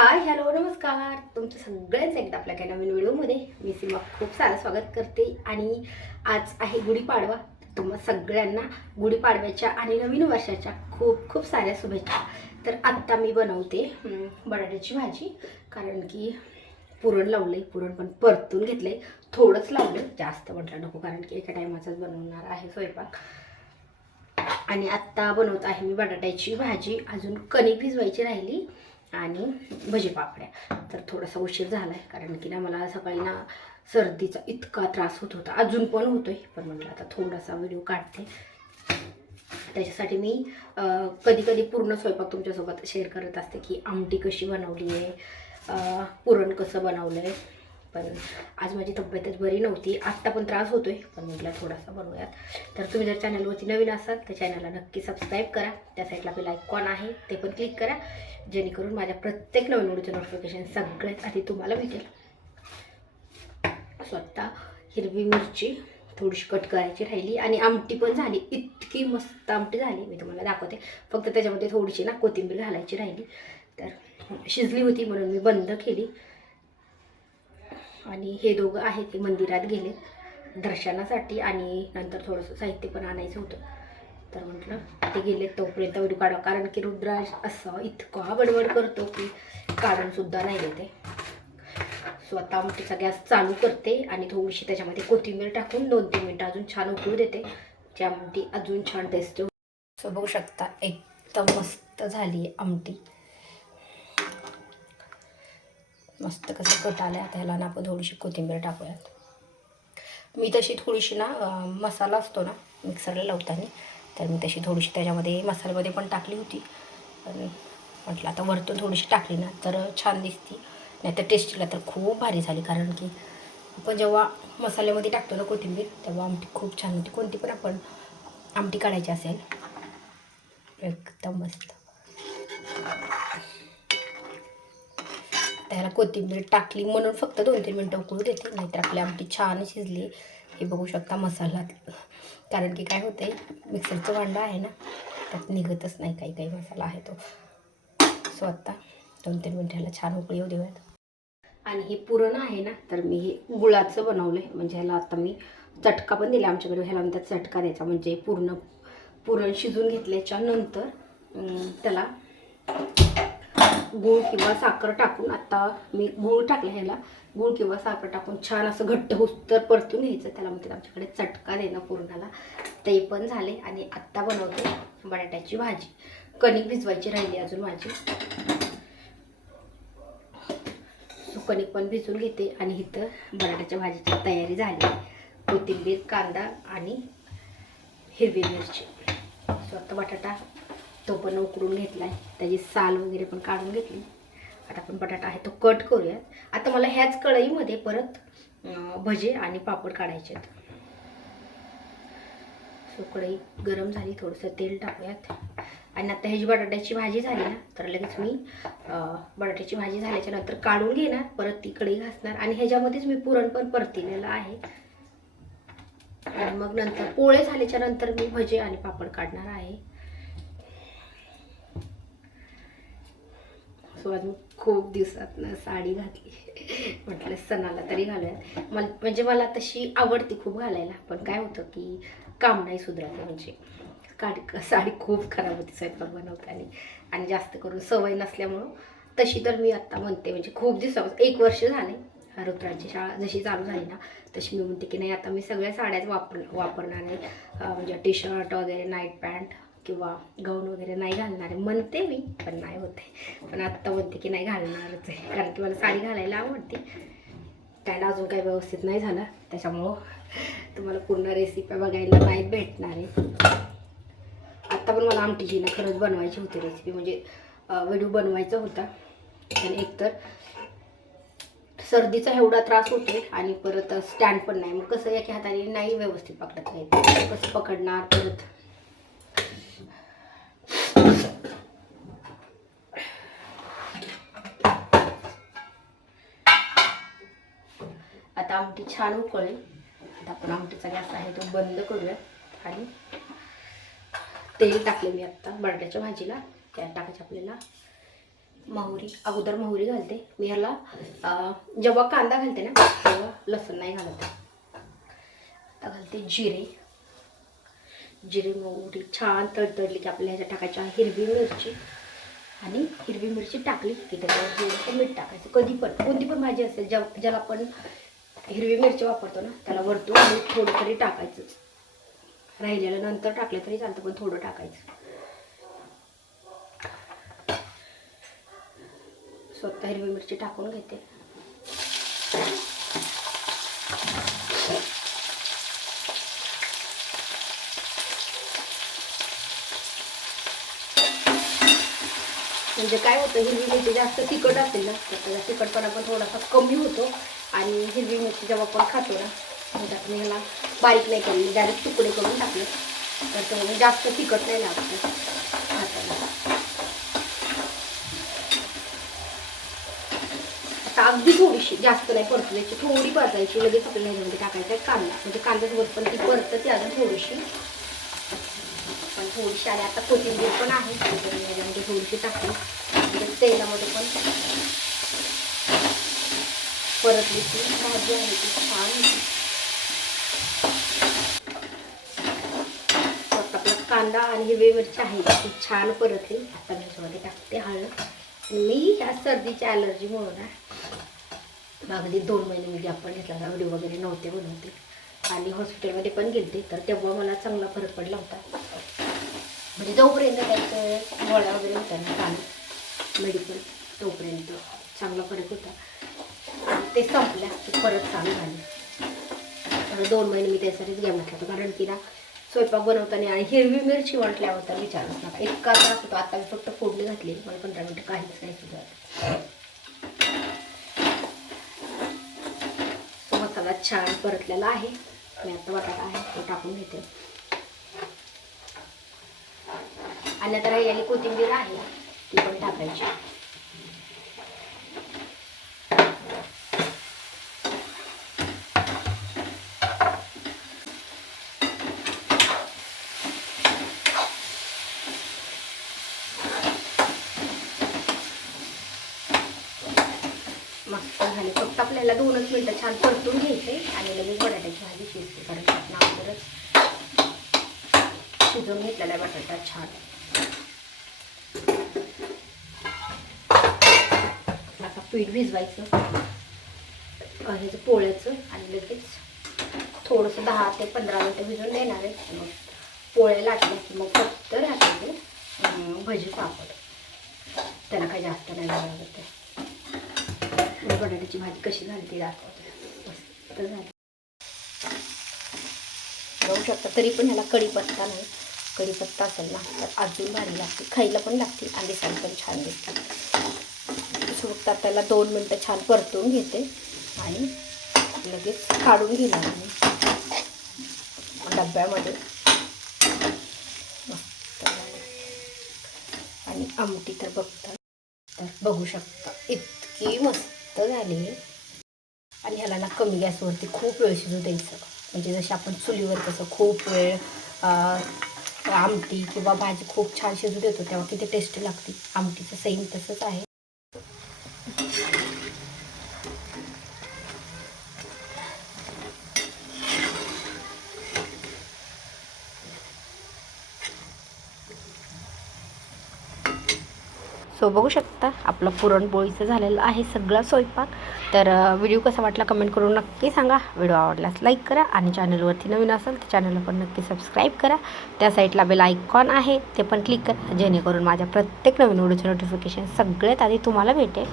Hi hello नमस्कार, तुमचं सगळ्यांचं एकदा आपल्या काही नवीन व्हिडिओमध्ये मी सीमा खूप सारं स्वागत करते. आणि आज आहे गुढीपाडवा. तुम्हा सगळ्यांना गुढीपाडव्याच्या आणि नवीन वर्षाच्या खूप खूप साऱ्या शुभेच्छा. तर आत्ता मी बनवते बटाट्याची भाजी, कारण की पुरण लावलं आहे. पुरण पण परतून घेतलं आहे, थोडंच लावलं, जास्त म्हटलं नको, कारण की एका टायमाचाच बनवणार आहे स्वयंपाक. आणि आत्ता बनवत आहे मी बटाट्याची भाजी. अजून कणिक भिजवायची राहिली आणि भजी पापड्या. तर थोडासा उशीर झाला आहे, कारण की ना मला सकाळी ना सर्दीचा इतका त्रास होत होता, अजून पण होतोय. पण म्हटलं आता थोडासा व्हिडिओ काढते. त्याच्यासाठी मी कधी कधी पूर्ण स्वयंपाक तुमच्यासोबत शेअर करत असते, की आमटी कशी बनवली आहे, पुरण कसं बनवलं आहे. पण आज माझी तब्येतच बरी नव्हती, आत्ता पण त्रास होतोय, पण म्हटलं थोडासा बनवूयात. तर तुम्ही जर चॅनलवरती नवीन असाल तर चॅनलला नक्की सबस्क्राईब करा. त्या साईडला बेल आयकॉन आहे ते पण क्लिक करा, जेणेकरून माझ्या प्रत्येक नवीन व्हिडिओचं नोटिफिकेशन सगळ्यात आधी तुम्हाला भेटेल. स्वतः हिरवी मिरची थोडीशी कट करायची राहिली आणि आमटी पण झाली. इतकी मस्त आमटी झाली, मी तुम्हाला दाखवते. फक्त त्याच्यामध्ये थोडीशी ना कोथिंबीर घालायची राहिली. तर शिजली होती म्हणून मी बंद केली. आणि हे दोघं आहेत ते मंदिरात गेले दर्शनासाठी, आणि नंतर थोडंसं साहित्य पण आणायचं होतं. तर म्हटलं ते गेले तोपर्यंत व्हिडिओ काढा, कारण की रुद्राज असं इतका बडबड करतो की काढूनसुद्धा नाही देते. स्वतः आमटीचा गॅस चालू करते आणि थोडीशी त्याच्यामध्ये कोथिंबीर टाकून 2-3 मिनटं अजून छान उकळू देते. ती आमटी अजून छान टेस्ट. सो बघू शकता एकदम मस्त झाली आहे आमटी. मस्त कसं कट आलं. आता ह्याला ना आपण थोडीशी कोथिंबीर टाकूयात. मी तशी थोडीशी ना मसाला असतो ना मिक्सरला लावताना, तर मी तशी थोडीशी त्याच्यामध्ये मसाल्यामध्ये पण टाकली होती. पण म्हटलं आता वरतून थोडीशी टाकली ना तर छान दिसती, नाही तर टेस्टीला तर खूप भारी झाली. कारण की आपण जेव्हा मसाल्यामध्ये टाकतो ना कोथिंबीर, तेव्हा आमटी खूप छान होती. कोणती पण आपण आमटी काढायची असेल एकदम मस्त. त्याला कोथिंबीर टाकली म्हणून फक्त 2-3 मिनटं उकळू देते, नाहीतर आपली आमटी छान शिजली. हे बघू शकता मसाला, कारण की काय होते मिक्सरचं भांडं आहे ना, त्यात निघतच नाही काही काही मसाला आहे तो. सो आता 2-3 मिनटाला छान उकळी येऊ देऊयात. आणि हे पुरण आहे ना, तर मी हे गुळाचं बनवलं आहे. म्हणजे ह्याला आता मी चटका पण दिला आमच्याकडे, ह्याला म्हणतात चटका द्यायचा. म्हणजे पूर्ण पुरण शिजून घेतल्याच्या नंतर त्याला गूळ किंवा साखर टाकून, आता मी गूळ टाकलं, ह्याला गूळ किंवा साखर टाकून छान असं घट्ट होस्तर परतून घ्यायचं. त्याला म्हणतात आमच्याकडे चटका देणं पुरणाला. ते पण झाले. आणि आत्ता बनवते बटाट्याची भाजी. कणिक भिजवायची राहिली अजून माझी, कणिक पण भिजवून घेते. आणि इथं बटाट्याच्या भाजीची तयारी झाली. कोथिंबीर, कांदा आणि हिरवी मिरची. स्वतः बटाटा तो पण उकडून घेतला आहे, त्याची साल वगैरे पण काढून घेतली. आता आपण बटाटा आहे तो कट करूयात. आता मला ह्याच कढईमध्ये परत भजे आणि पापड काढायचे आहेत. सो कढई गरम झाली, थोडंसं तेल टाकूयात. आणि आता ह्याची बटाट्याची भाजी झाली ना, तर लगेच मी बटाट्याची भाजी झाल्याच्या नंतर काढून घेणार, परत ती कढई घासणार आणि ह्याच्यामध्येच मी पुरण पण परतिलेलं आहे. आणि मग नंतर पोळे झाल्याच्या नंतर मी भजे आणि पापड काढणार आहे. सो आज मी खूप दिवसातनं साडी घातली, म्हटलं सणाला तरी घालूयात. म्हणजे मला तशी आवडती खूप घालायला, पण काय होतं की काम नाही सुधारलं. म्हणजे साडी खूप खराब होती स्वयंपाक बनवताना, आणि जास्त करून सवय नसल्यामुळं. तशी तर मी आत्ता म्हणते, म्हणजे खूप दिवसापासून 1 वर्ष झाले रुद्राची शाळा जशी चालू झाली ना, तशी मी म्हणते की नाही आता मी सगळ्या साड्याच वापरणार आहे. म्हणजे टी शर्ट वगैरे, नाईट पॅन्ट किंवा गाऊन वगैरे नाही घालणार आहे म्हणते मी, पण नाही होते. पण आत्ता म्हणते की नाही घालणारच आहे, कारण की मला साडी घालायला आवडते. काय अजून काही व्यवस्थित नाही झालं, त्याच्यामुळं तुम्हाला पूर्ण रेसिपी बघायला नाही भेटणार आहे. आत्ता पण मला आमटीची ना खरंच बनवायची होती रेसिपी, म्हणजे व्हिडिओ बनवायचा होता. आणि एकतर सर्दीचा एवढा त्रास होते आणि परत स्टँड पण नाही, मग कसं एका हाताने नाही व्यवस्थित पकडत नाही, कसं पकडणार परत. आता आमटी छान उकळली. आता आपण आमटीचा गॅस आहे तो बंद करूया. आणि तेल टाकले मी आत्ता बटाट्याच्या भाजीला, त्यात टाकायचं आपल्याला मोहरी, अगोदर मोहरी घालते मी ह्याला. जेव्हा कांदा घालते ना तेव्हा लसूण नाही घालत. आता घालते जिरे. जिरे मोहरी छान तडतडली की आपल्याला ह्याच्यात टाकायची आहे हिरवी मिरची. आणि हिरवी मिरची टाकली की त्याच्यावर थोडंसं मीठ टाकायचं. कधी पण कोणती पण भाजी असेल ज्याला आपण हिरवी मिरची वापरतो ना त्याला वरतून मीठ थोडं तरी टाकायचं. राहिलेलं नंतर टाकलं तरी चालतं पण थोडं टाकायचं. स्वतः हिरवी मिरची टाकून घेते. म्हणजे काय होतं, हिरवी मिरची जास्त तिखट असेल ना तर त्याचा तिखटपणा पण थोडासा कमी होतो. आणि हिरवी मिरची जेव्हा आपण खातो ना त्यात मी ह्याला बारीक नाही करून डायरेक्ट तुकडे करून टाकले तर तो जास्त तिखट नाही लागतं खाताना. आता अगदी थोडीशी, जास्त नाही परतल्याची, थोडी परतायची. लगेच आपल्याला ह्याच्यामध्ये टाकायचा आहे कांदा. म्हणजे कांद्यासोबत पण ती परतते अजून थोडीशी. पण थोडीशी आणि आता कोथिंबीर पण आहे ह्याच्यामध्ये थोडीशी टाकली म्हणजे तेलामध्ये पण परतली ती भाजी आहे ती छान होती. आपला कांदा आणि हिरवी मिरची आहे ती छान परतली. आता ह्याच्यामध्ये टाकते हळद. मी ह्या सर्दीच्या ॲलर्जीमुळे ना मागली 2 महिने मी गॅप पण घेतला. व्हिडिओ वगैरे नव्हते बनवते आणि हॉस्पिटलमध्ये पण गेलते तर तेव्हा मला चांगला फरक पडला होता. म्हणजे जोपर्यंत त्याचं गोळ्या वगैरे होत्या ना चालू मेडिकल तोपर्यंत चांगला फरक होता. ते संपल्या की परत चालू झाले. 2 महिने मी त्यासाठीच गॅप घेतला होता. कारण की ना स्वयंपाक बनवताना आणि हिरवी मिरची म्हटल्यावर तर विचारच नका इतका त्रास होतो. आता मी फक्त फोडणी घातली मला 15 मिनटं काहीच नाही सुद्धा. मसाला छान परतलेला आहे. मी आता बटाटा आहे तो टाकून घेते. आणि आता राहिलेली कोथिंबीर आहे ती पण टाकायची. मस्त झाली. फक्त आपल्याला 2च मिनटं छान परतून घ्यायचे आणि लगेच बटाट्याची भाजी शिजते. कारण त्यातनं अगोदरच शिजवून घेतलेला आहे बटाटा छान. आता पीठ भिजवायचं ह्याचं पोळ्याचं आणि लगेच थोडंसं 10 ते 15 मिनटं भिजवून देणार आहे. मग पोळे लाटले की मग फक्त राहते भजी पापड. त्याला काही जास्त नाही लागत ते. बटाट्याची भाजी कशी झाली ती दाखवते. मस्त झाली. बघू शकता. तरी पण ह्याला कढीपत्ता नाही. कढीपत्ता असेल ना तर अजून भारी लागते. खायला पण लागते आणि दिसायला पण छान दिसतात. फक्त त्याला 2 मिनटं छान परतून घेते आणि लगेच काढून घेणार मी डब्यामध्ये. मस्त आणि आमटी तर बघू शकता इतकी मस्त झाली. आणि ह्याला ना कमी गॅसवरती खूप वेळ शिजू द्यायचं. म्हणजे जसे आपण चुलीवर कसं खूप वेळ आमटी किंवा भाजी खूप छान शिजू देतो तेव्हा किती टेस्टी लागते. आमटीचं सेम तसंच आहे. सो बघू शकता आपलं पुरणपोळीचं झालेलं आहे सगळा स्वयंपाक. तर व्हिडिओ कसा वाटला कमेंट करून नक्की सांगा. व्हिडिओ आवडल्यास लाईक करा आणि चॅनलवरती नवीन असेल तर चॅनलला पण नक्की सबस्क्राईब करा. त्या साईडला बेल आयकॉन आहे ते पण क्लिक करा जेणेकरून माझ्या प्रत्येक नवीन व्हिडिओचं नोटिफिकेशन सगळ्यात आधी तुम्हाला भेटेल.